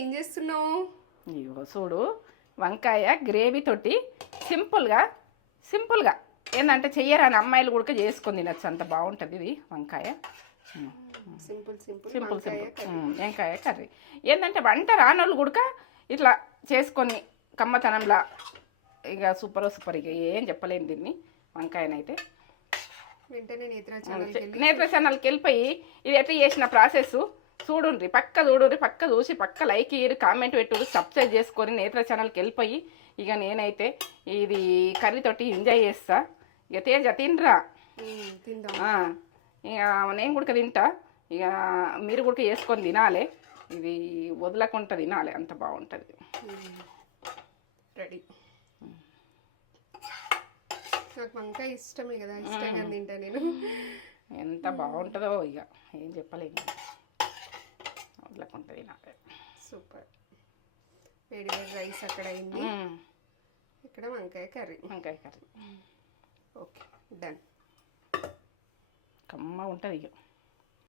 ఏం చేస్తున్నావు? ఇగో చూడు, వంకాయ గ్రేవీ తోటి సింపుల్గా ఏంటంటే చెయ్యరాని అమ్మాయిలు కూడా చేసుకొని తినచ్చు, అంత బాగుంటుంది ఇది వంకాయ. సింపుల్ వంకాయ కర్రీ ఏంటంటే వంట రానోళ్ళు కూడా ఇట్లా చేసుకొని కమ్మతనంలా ఇక సూపర్ ఇక ఏం చెప్పలేము దీన్ని వంకాయనైతే. నేత్ర ఛానల్కి వెళ్ళిపోయి ఇది ఎట్లా చేసిన ప్రాసెస్ చూడుండ్రి, పక్క చూసి పక్క లైక్ ఇయ్యి, కామెంట్ పెట్టుడు, సబ్స్క్రైబ్ చేసుకొని నేత్ర ఛానల్కి వెళ్ళిపోయి ఇక నేనైతే ఇది కర్రీతోటి ఎంజాయ్ చేస్తా. ఇక తేజ తినరా, ఇక నేను కూడా తింటా, ఇక మీరు కూడా చేసుకొని తినాలి, ఇది వదలకుండా తినాలి, అంత బాగుంటుంది. రెడీ. నాకు వంకాయ ఇష్టమే కదా, ఇష్టంగా తింటా నేను. ఎంత బాగుంటుందో ఇక ఏం చెప్పలేము, వదలకుండా తినాలి. సూపర్. వేడి రైస్ అక్కడ అయింది, ఇక్కడ వంకాయ కర్రీ. Okay, done. కమ్మ ఉంటుంది ఇక.